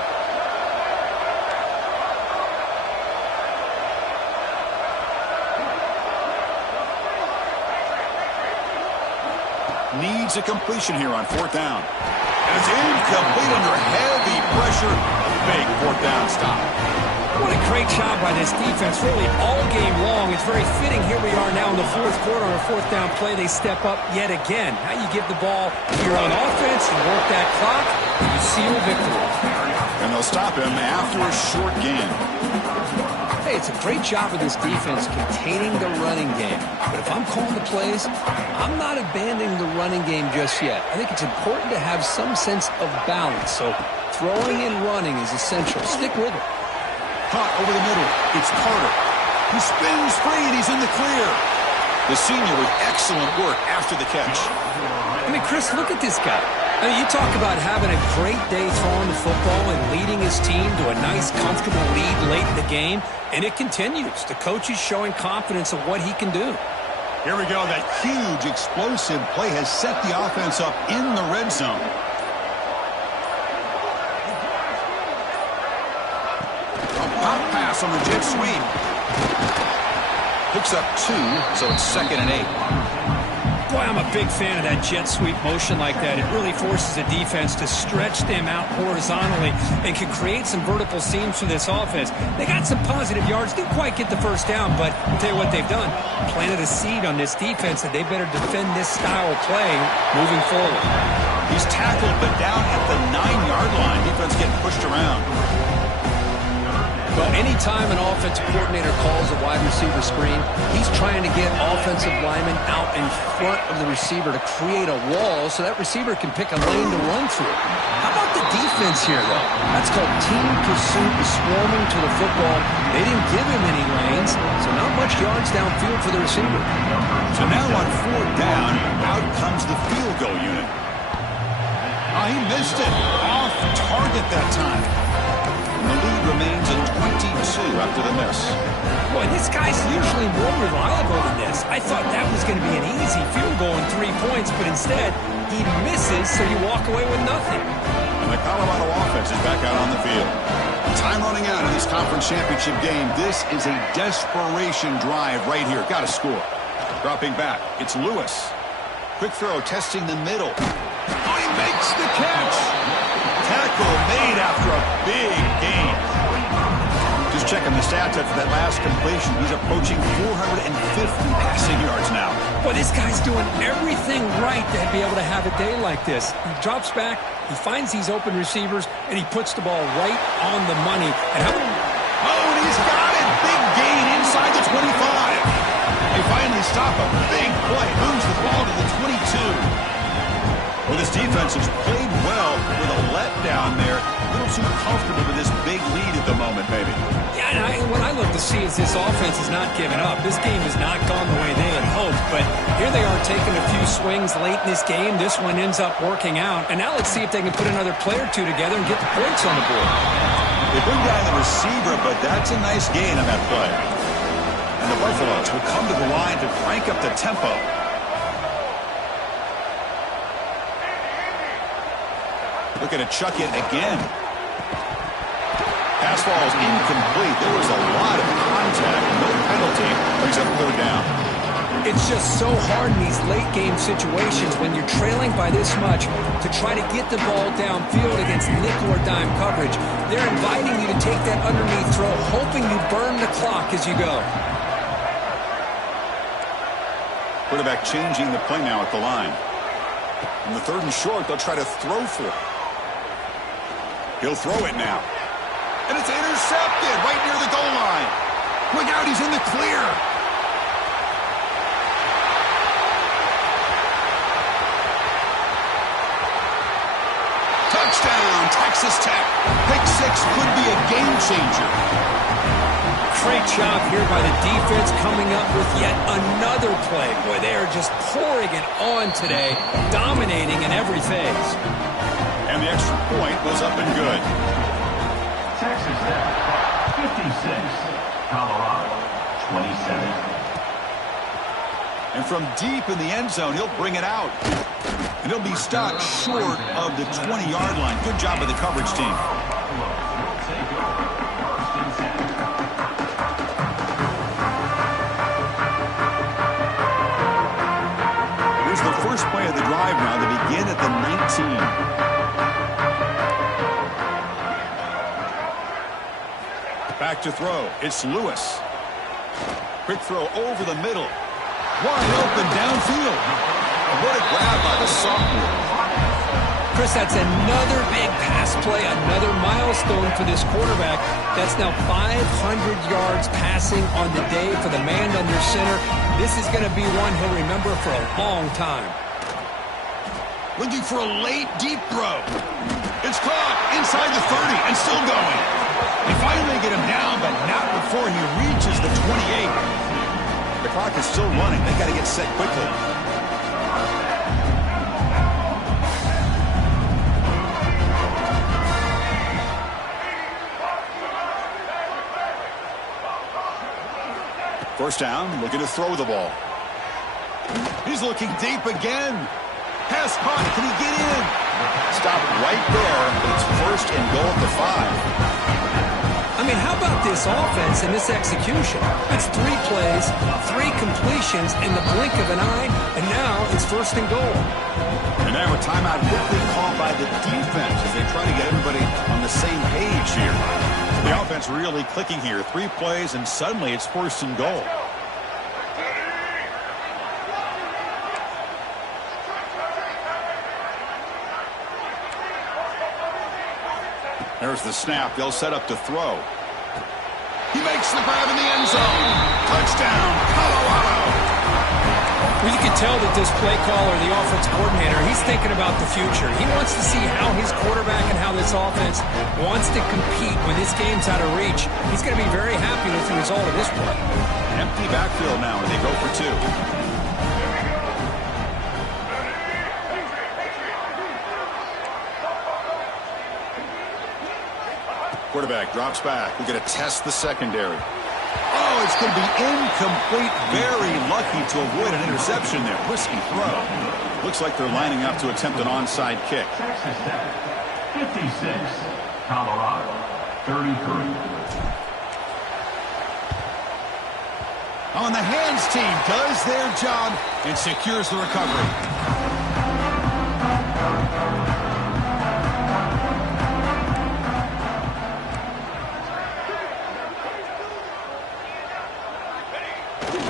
Needs a completion here on 4th down. And it's incomplete under heavy pressure. A big 4th down stop. What a great job by this defense, really all game long. It's very fitting. Here we are now in the 4th quarter on a 4th down play. They step up yet again. Now you give the ball to your own offense, you work that clock, and you seal victory. And they'll stop him after a short gain. Hey, it's a great job of this defense containing the running game. But if I'm calling the plays, I'm not abandoning the running game just yet. I think it's important to have some sense of balance. So throwing and running is essential. Stick with it. Caught over the middle. It's Carter. He spins free, and he's in the clear. The senior with excellent work after the catch. I mean, Chris, look at this guy. I mean, you talk about having a great day throwing the football and leading his team to a nice, comfortable lead late in the game, and it continues. The coach is showing confidence of what he can do. Here we go. That huge, explosive play has set the offense up in the red zone. Pop pass on the jet sweep. Picks up 2, so it's 2nd and 8. Boy, I'm a big fan of that jet sweep motion like that. It really forces the defense to stretch them out horizontally and can create some vertical seams for this offense. They got some positive yards. Didn't quite get the first down, but I'll tell you what they've done. Planted a seed on this defense that they better defend this style of play moving forward. He's tackled, but down at the 9-yard line. Defense getting pushed around. Well, anytime an offensive coordinator calls a wide receiver screen, he's trying to get offensive linemen out in front of the receiver to create a wall so that receiver can pick a lane to run through. How about the defense here, though? That's called team pursuit, swarming to the football. They didn't give him any lanes, so not much yards downfield for the receiver. So now on 4th down, out comes the field goal unit. Oh, he missed it. Off target that time. And the lead remains in 22 after the miss. Boy, this guy's usually more reliable than this. I thought that was going to be an easy field goal and 3 points, but instead, he misses, so you walk away with nothing. And the Colorado offense is back out on the field. Time running out in this conference championship game. This is a desperation drive right here. Got to score. Dropping back, it's Lewis. Quick throw, testing the middle. Oh, he makes the catch. Tackle made after a big gain. Just checking the stats after that last completion. He's approaching 450 passing yards now. Boy, this guy's doing everything right to be able to have a day like this. He drops back, he finds these open receivers, and he puts the ball right on the money. And how many... Oh, and he's got it. Big gain inside the 25. They finally stop a big play. Moves the ball to the 22. Well, this defense has played well with a letdown there. A little too comfortable with this big lead at the moment, maybe. Yeah, and what I look to see is this offense has not given up. This game has not gone the way they had hoped, but here they are taking a few swings late in this game. This one ends up working out, and now let's see if they can put another play or two together and get the points on the board. They bring down the receiver, but that's a nice gain on that play. And the Buffaloes will come to the line to crank up the tempo. Looking to chuck it again. Pass falls incomplete. There was a lot of contact. No penalty. Brings up third down. It's just so hard in these late game situations when you're trailing by this much to try to get the ball downfield against nickel or dime coverage. They're inviting you to take that underneath throw, hoping you burn the clock as you go. Quarterback changing the play now at the line. On the third and short, they'll try to throw for it. He'll throw it now. And it's intercepted right near the goal line. Look out, he's in the clear. Touchdown, Texas Tech. Pick six could be a game changer. Great job here by the defense coming up with yet another play. Boy, they are just pouring it on today, dominating in every phase. And the extra point was up and good. Texas Tech, 56. Colorado, 27. And from deep in the end zone, he'll bring it out. And he'll be stopped short of the 20-yard line. Good job by the coverage team. Here's the first play of the drive now. They begin at the 19. Back to throw. It's Lewis. Quick throw over the middle. Wide open downfield. What a grab by the sophomore. Chris, that's another big pass play, another milestone for this quarterback. That's now 500 yards passing on the day for the man under center. This is going to be one he'll remember for a long time. Looking for a late, deep throw. It's caught inside the 30 and still going. They finally get him down, but not before he reaches the 28. The clock is still running. They got to get set quickly. First down, looking to throw the ball. He's looking deep again. Pass caught. Can he get in? Stop right there, but it's first and goal at the 5. I mean, how about this offense and this execution? It's 3 plays, 3 completions in the blink of an eye, and now it's first and goal. And now a timeout quickly called by the defense as they try to get everybody on the same page here. The offense really clicking here. 3 plays, and suddenly it's first and goal. There's the snap. They'll set up to throw. He makes the grab in the end zone. Touchdown, Colorado. Well, you can tell that this play caller, the offense coordinator, he's thinking about the future. He wants to see how his quarterback and how this offense wants to compete when this game's out of reach. He's going to be very happy with the result of this play. Empty backfield now, and they go for 2. Quarterback drops back. We're going to test the secondary. Oh, it's going to be incomplete. Very lucky to avoid an interception there. Risky throw. Looks like they're lining up to attempt an onside kick. Texas Tech, 56. Colorado, 33. On the hands team does their job and secures the recovery.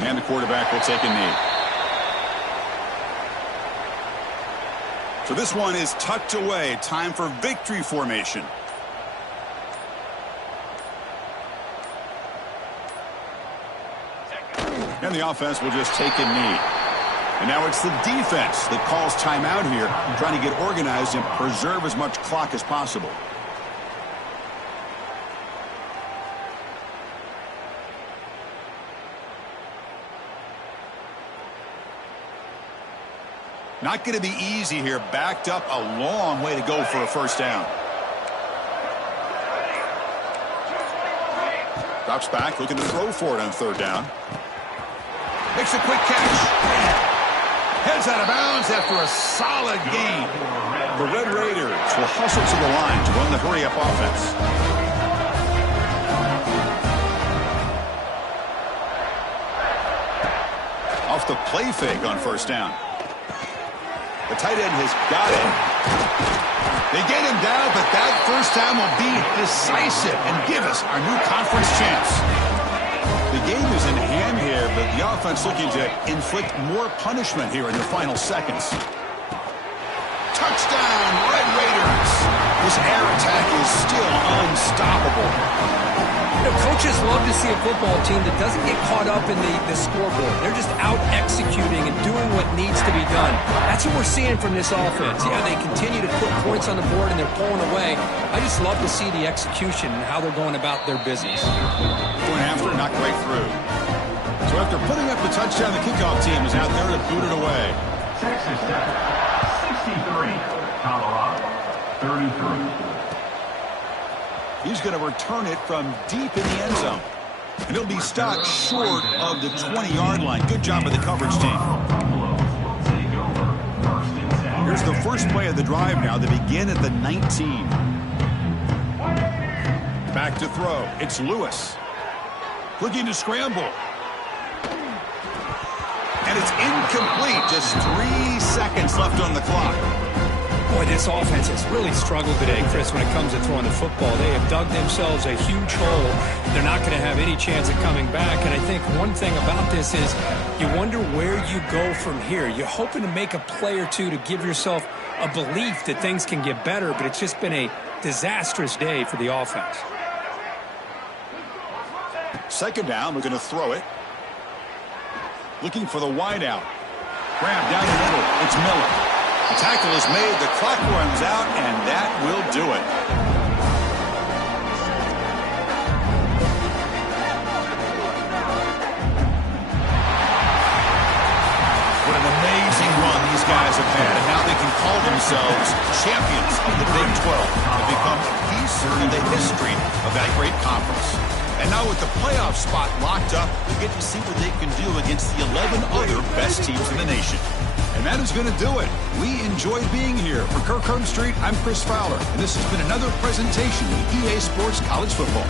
And the quarterback will take a knee. So this one is tucked away. Time for victory formation. And the offense will just take a knee. And now it's the defense that calls timeout here, trying to get organized and preserve as much clock as possible. Not going to be easy here. Backed up a long way to go for a first down. Drops back, looking to throw for it on third down. Makes a quick catch. Heads out of bounds after a solid gain. The Red Raiders will hustle to the line to run the hurry-up offense. Off the play fake on first down. The tight end has got it. They get him down, but that first down will be decisive and give us our new conference champs. The game is in hand here, but the offense looking to inflict more punishment here in the final seconds. Touchdown, Red Raiders. This air attack is still unstoppable. You know, coaches love to see a football team that doesn't get caught up in the scoreboard. They're just out executing and doing what needs to be done. That's what we're seeing from this offense. Yeah, they continue to put points on the board and they're pulling away. I just love to see the execution and how they're going about their business. Going after it, not quite through. So after putting up the touchdown, the kickoff team is out there to boot it away. Texas Tech, 63. Colorado, 33. He's going to return it from deep in the end zone. And he'll be stopped short of the 20-yard line. Good job of the coverage team. Here's the first play of the drive now. They begin at the 19. Back to throw. It's Lewis. Looking to scramble. And it's incomplete. Just 3 seconds left on the clock. Boy, this offense has really struggled today, Chris, when it comes to throwing the football. They have dug themselves a huge hole. They're not going to have any chance of coming back. And I think one thing about this is you wonder where you go from here. You're hoping to make a play or two to give yourself a belief that things can get better, but it's just been a disastrous day for the offense. Second down, we're going to throw it. Looking for the wideout. Grab down the middle. It's Miller. The tackle is made, the clock runs out, and that will do it. What an amazing run these guys have had, and now they can call themselves champions of the Big 12 and become a piece in the history of that great conference. And now with the playoff spot locked up, we get to see what they can do against the 11 other best teams in the nation. And that is going to do it. We enjoyed being here. For Kirk Herbstreit, I'm Chris Fowler, and this has been another presentation of EA Sports College Football.